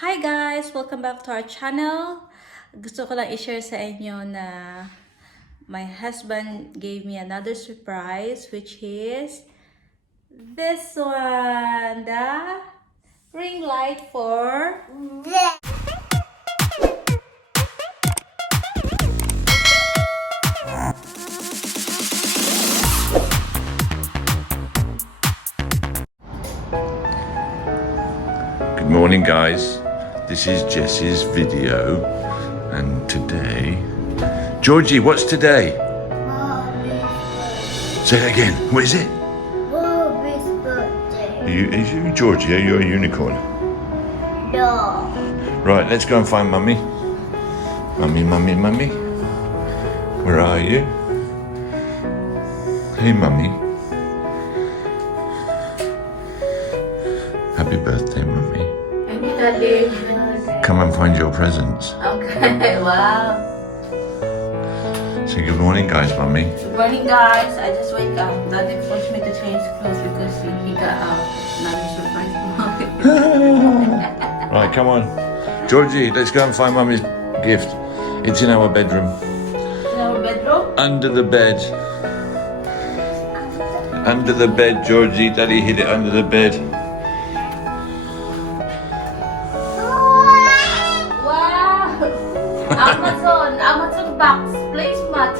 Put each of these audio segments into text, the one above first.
Hi guys! Welcome back to our channel. Gusto ko lang i-share sa inyo na my husband gave me another surprise, which is this one, the ring light for Good morning, guys. This is Jess's video, and today, Georgie, what's today? Say it again. What is it? Bobby's birthday. Is you Georgie? Are you a unicorn? No. Right, let's go and find Mummy. Mummy. Where are you? Hey, Mummy. Happy birthday, Mummy. Daddy. Come and find your presents. Okay, wow. Say good morning, guys, Mummy. Good morning guys. I just wake up. Daddy forced me to change clothes because he got out. Now he's surprised. Right, come on. Georgie, let's go and find Mummy's gift. It's in our bedroom. In our bedroom? Under the bed. Under the bed, Georgie. Daddy hid it under the bed. Wow! Amazon box placemat.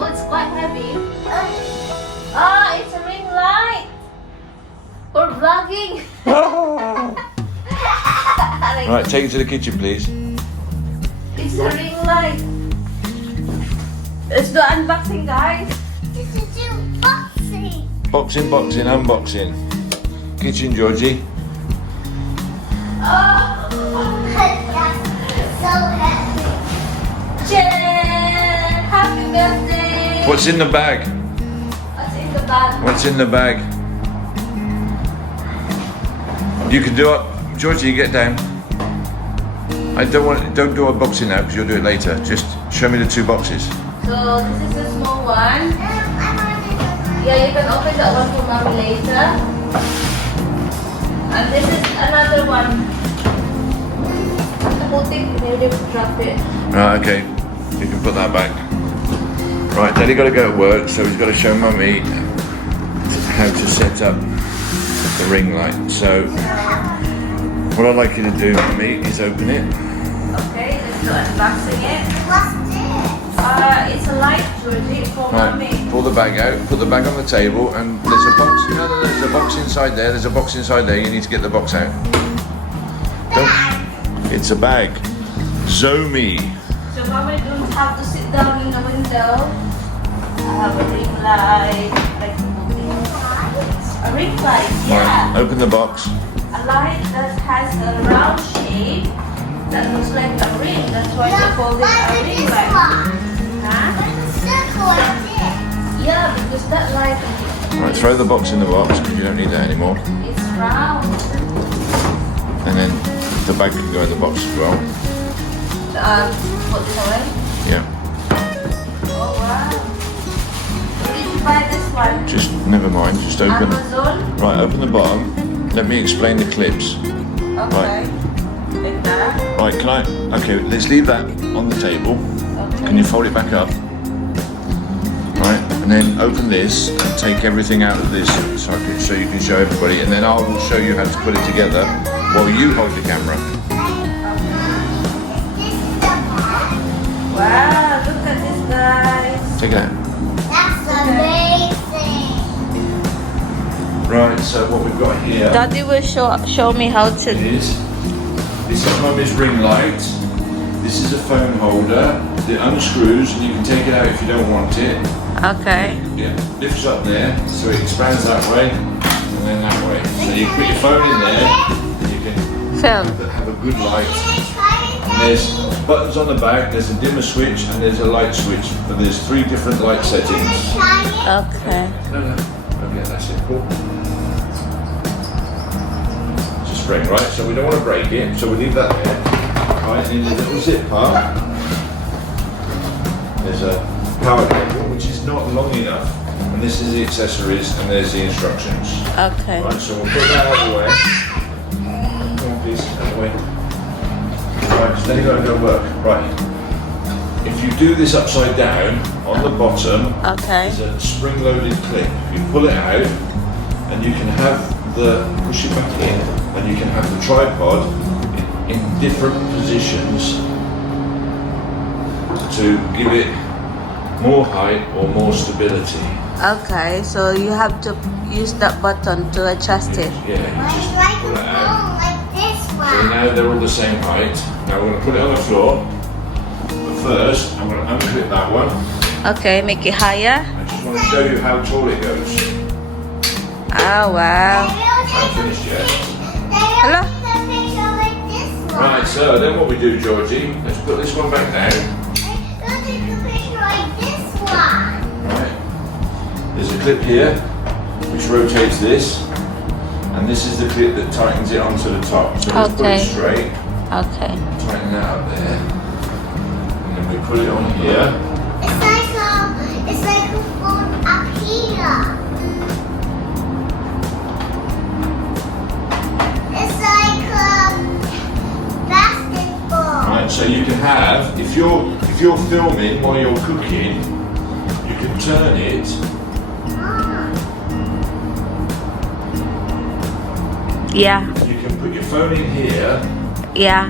Oh, it's quite heavy. It's a ring light for vlogging. Right, take it to the kitchen, please. It's a ring light. Let's do unboxing, guys. This is unboxing. Unboxing. Kitchen, Georgie. That's so heavy. Jen, happy birthday. What's in the bag? What's in the bag? You can do it. Georgie, get down. Don't do unboxing now because you'll do it later. Just show me the two boxes. So this is a small one. Yeah, you can open that one for mommy later. And this is another one. The whole thing, maybe drop it. Right, okay. You can put that back. Right, Daddy got to go to work, so he's got to show Mummy how to set up the ring light. So, what I'd like you to do, Mummy, is open it. Okay, let's do unboxing it. What's this? It's a light, Georgie, for mommy. Right, pull the bag out, put the bag on the table, and there's a box. No, there's a box inside there. There's a box inside there. You need to get the box out. It's a bag. Zomei. So mommy don't have to sit down in the window. I have a ring light. A ring light, yeah. Right, open the box. A light that has a round shape that looks like a ring. That's why they call it a ring light. Huh? Yeah, because that light Right, throw the box in the box because you don't need that anymore. is round. And then the bag can go in the box as well. Put this away. Yeah. Oh wow. Where did you buy this one? Just never mind. Just open. Amazon? Right, open the bottom. Let me explain the clips. Okay. Like that. Right, can I? Okay, let's leave that on the table. Okay. Can you fold it back up? Right, and then open this and take everything out of this so you can show everybody, and then I will show you how to put it together while you hold the camera. Wow, look at this, guys. Take it out. That's amazing. Right, so what we've got here Daddy will show me how to. is this is Mummy's ring light. This is a phone holder. It unscrews and you can take it out if you don't want it. Okay. Yeah, lifts up there, so it expands that way and then that way. So you put your phone in there, and you can Film. have a good light. And there's buttons on the back, there's a dimmer switch and there's a light switch. But there's 3 different light settings. Okay. No. Okay, that's it. Cool. It's a spring, right? So we don't want to break it, so we leave that there. Right, and in the little zip part, there's a power cable, which is not long enough. And this is the accessories, and there's the instructions. Okay. Right, so we'll put that out of the way. do this upside down, on the bottom Okay. is a spring-loaded clip. You pull it out, and you can have push it back in, and you can have the tripod in different positions to give it more height or more stability. Okay, so you have to use that button to adjust it. Yeah, you It's just like pull a it out. phone, like this So one. now they're all the same height. Now we're going to put it on the floor. But first, I'm going to unclip that one. Okay, make it higher. I just want to show you how tall it goes. Oh, wow. I'm finished yet. Hello? Take a picture like this one. Right, so then what we do, Georgie, let's put this one back down. We'll take a picture like this one. Right. There's a clip here which rotates this, and this is the clip that tightens it onto the top. So let's put Okay. it straight, Okay. tighten that up there, and then we put it on here. It's like a phone up here. It's like a basketball. Right, so you can have, if you're filming while you're cooking, you can turn it. Yeah. You can put your phone in here, Yeah.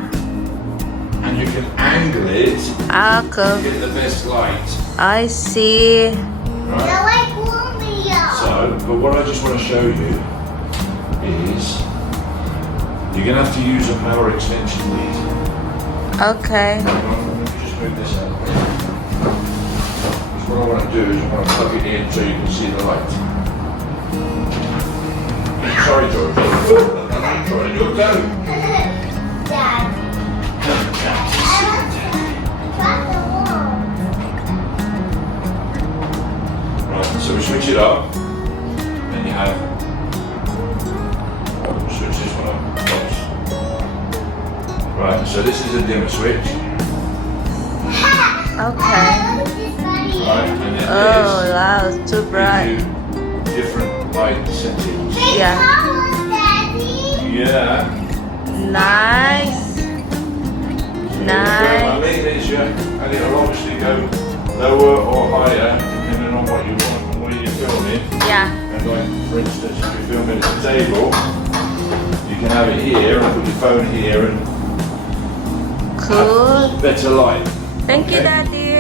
and you can angle it Ah, to cool. get the best light. I see. They're Right. like Romeo. So, but what I just want to show you is you're gonna have to use a power extension lead. Okay. Hang on, let me just move this out of the way. Because what I want to do is I want to plug it in so you can see the light. Sorry, George. Sorry, you're done. Dad. Try the wall. Right, so we switch it up. Then you have. Switch this one up. Oops. Right, so this is a dimmer switch. Okay. Look at this buddy. Right, and then Oh, this wow, it's too bright. gives you different light settings. Hey, Yeah. colors, Daddy. Yeah. Nice. Nice. And it'll obviously go lower or higher depending on what you want and where you're filming. Yeah. And like, for instance, if you're filming at the table, you can have it here and put your phone here and Cool. have better light. Thank you, Okay. Daddy.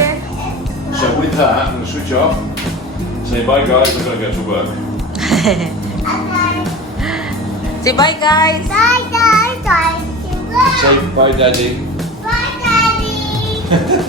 So with that, I'm going to switch off. Say bye guys, I'm going to go to work. Okay. Say bye, guys. Bye, guys. Time to work. Say bye daddy. Bye, Daddy.